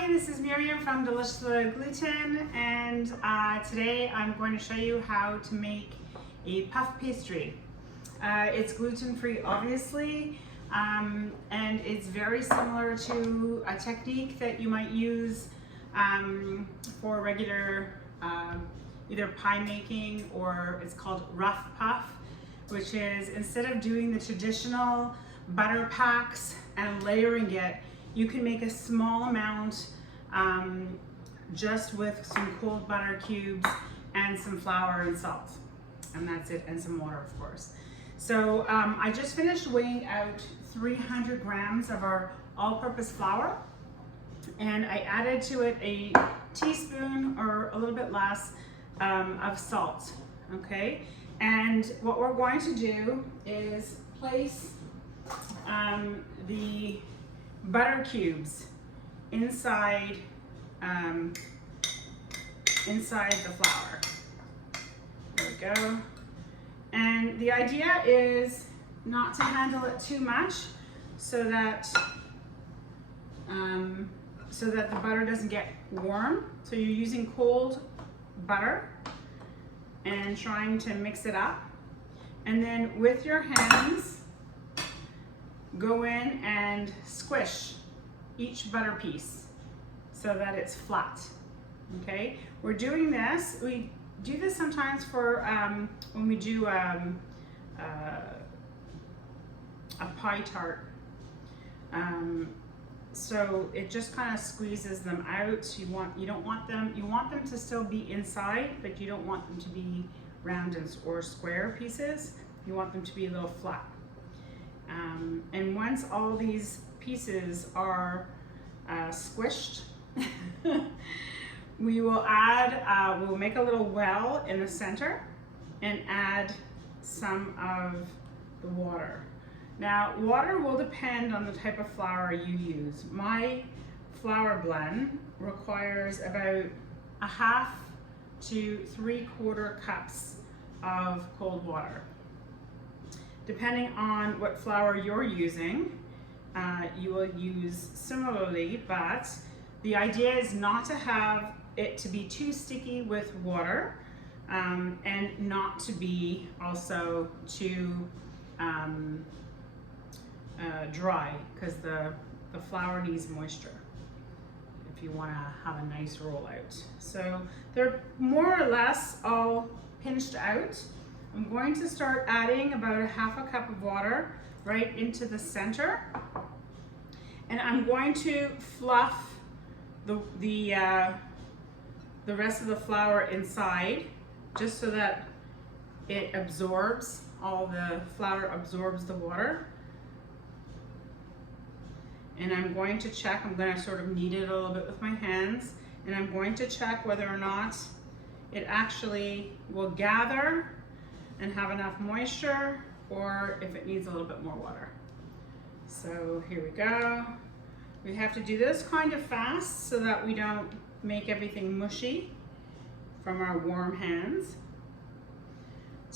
Hi, this is Miriam from Delicious Gluten, and today I'm going to show you how to make a puff pastry. It's gluten-free, obviously, and it's very similar to a technique that you might use for regular either pie making, or it's called rough puff, which is instead of doing the traditional butter packs and layering it, you can make a small amount just with some cold butter cubes and some flour and salt, and that's it, and some water, of course. So I just finished weighing out 300 grams of our all-purpose flour, and I added to it a teaspoon or a little bit less of salt, okay? And what we're going to do is place the butter cubes inside the flour. There we go. And the idea is not to handle it too much so that the butter doesn't get warm. So you're using cold butter and trying to mix it up. And then with your hands, go in and squish each butter piece so that it's flat, okay? We're doing this, we do this sometimes for when we do a pie tart. So it just kind of squeezes them out. You want them to still be inside, but you don't want them to be round or square pieces. You want them to be a little flat. And once all these pieces are squished, we will add, we'll make a little well in the center and add some of the water. Now, water will depend on the type of flour you use. My flour blend requires about 1/2 to 3/4 cups of cold water. Depending on what flour you're using, you will use similarly, but the idea is not to have it to be too sticky with water, and not to be also too dry, because the flour needs moisture if you want to have a nice rollout. So they're more or less all pinched out. I'm going to start adding about 1/2 cup of water right into the center, and I'm going to fluff the rest of the flour inside, just so that it absorbs, all the flour absorbs the water. And I'm going to check, I'm going to sort of knead it a little bit with my hands, and I'm going to check whether or not it actually will gather and have enough moisture, or if it needs a little bit more water. So here we go. We have to do this kind of fast so that we don't make everything mushy from our warm hands.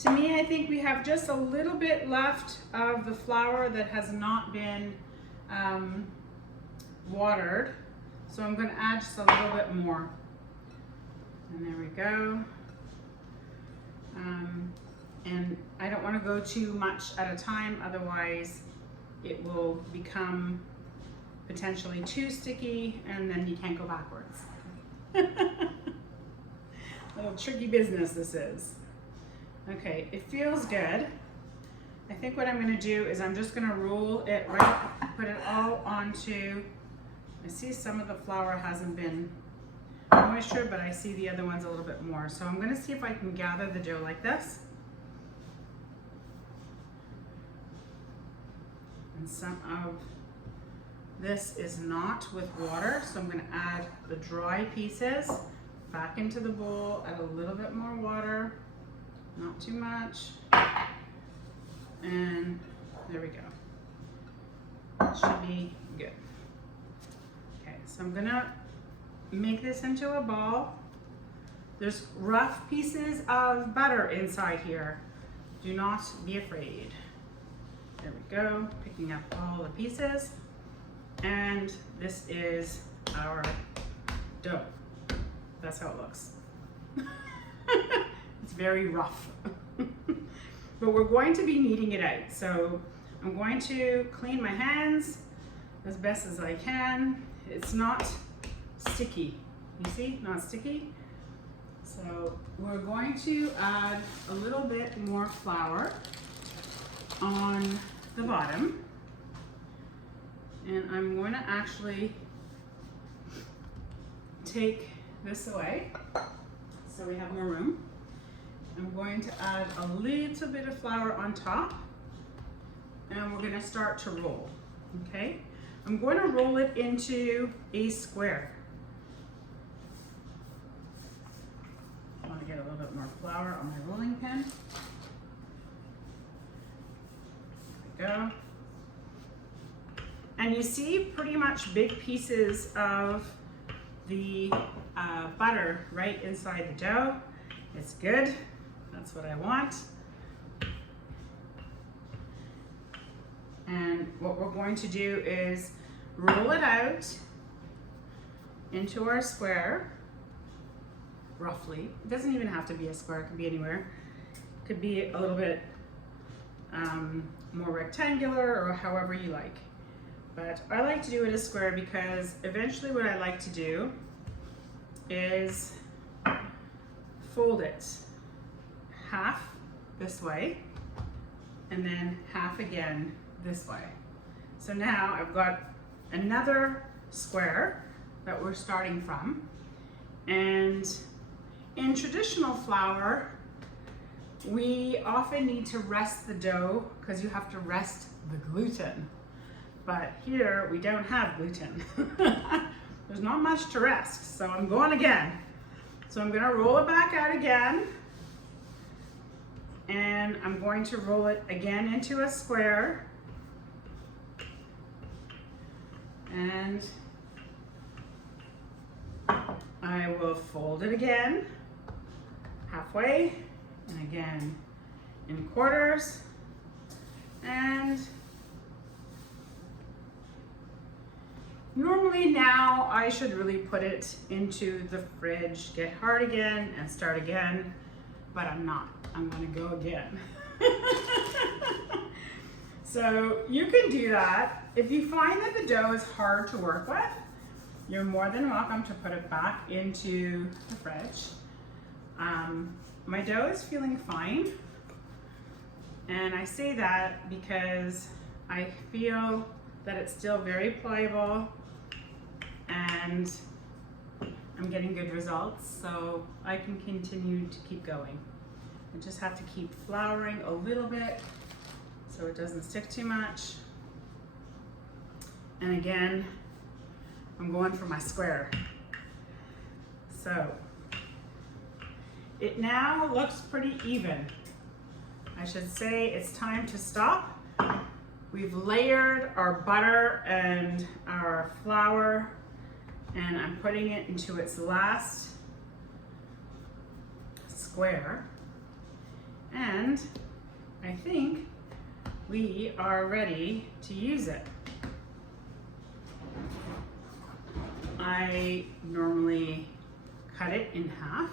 To me, I think we have just a little bit left of the flour that has not been watered. So I'm going to add just a little bit more. And there we go. And I don't want to go too much at a time, otherwise it will become potentially too sticky, and then you can't go backwards. Little tricky business this is. Okay, it feels good. I think what I'm going to do is I'm just going to roll it right, put it all onto, I see some of the flour hasn't been moisture, but I see the other ones a little bit more. So I'm going to see if I can gather the dough like this. And some of this is not with water, so I'm going to add the dry pieces back into the bowl, add a little bit more water, not too much, and there we go. It should be good. Okay, so I'm going to make this into a ball. There's rough pieces of butter inside here. Do not be afraid. There we go, picking up all the pieces. And this is our dough. That's how it looks. It's very rough. But we're going to be kneading it out. So I'm going to clean my hands as best as I can. It's not sticky. You see, not sticky. So we're going to add a little bit more flour on the bottom. And I'm going to actually take this away so we have more room. I'm going to add a little bit of flour on top, and we're going to start to roll, okay? I'm going to roll it into a square. I want to get a little bit more flour on my rolling pin. There we go. And you see pretty much big pieces of the butter right inside the dough. It's good. That's what I want. And what we're going to do is roll it out into our square, roughly. It doesn't even have to be a square, it could be anywhere. It could be a little bit more rectangular or however you like. But I like to do it as square because eventually what I like to do is fold it half this way and then half again this way. So now I've got another square that we're starting from. And in traditional flour, we often need to rest the dough because you have to rest the gluten. But here we don't have gluten. There's not much to rest, so I'm going again. So I'm gonna roll it back out again, and I'm going to roll it again into a square, and I will fold it again, halfway, and again in quarters, and normally now I should really put it into the fridge, get hard again and start again, but I'm not. I'm gonna go again. So you can do that. If you find that the dough is hard to work with, you're more than welcome to put it back into the fridge. My dough is feeling fine, and I say that because I feel that it's still very pliable and I'm getting good results, so I can continue to keep going. I just have to keep flouring a little bit so it doesn't stick too much. And again, I'm going for my square. So it now looks pretty even. I should say it's time to stop. We've layered our butter and our flour, and I'm putting it into its last square. And I think we are ready to use it. I normally cut it in half,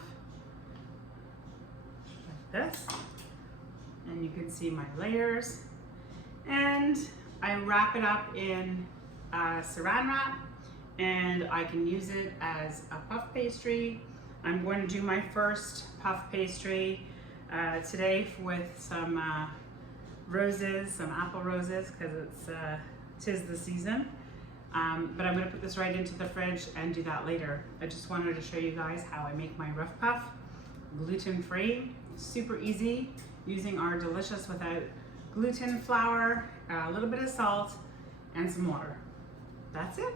like this, and you can see my layers. And I wrap it up in saran wrap, and I can use it as a puff pastry. I'm going to do my first puff pastry today with some roses, some apple roses, because tis the season. But I'm going to put this right into the fridge and do that later. I just wanted to show you guys how I make my rough puff, gluten-free, super easy, using our delicious without gluten flour, a little bit of salt, and some water. That's it.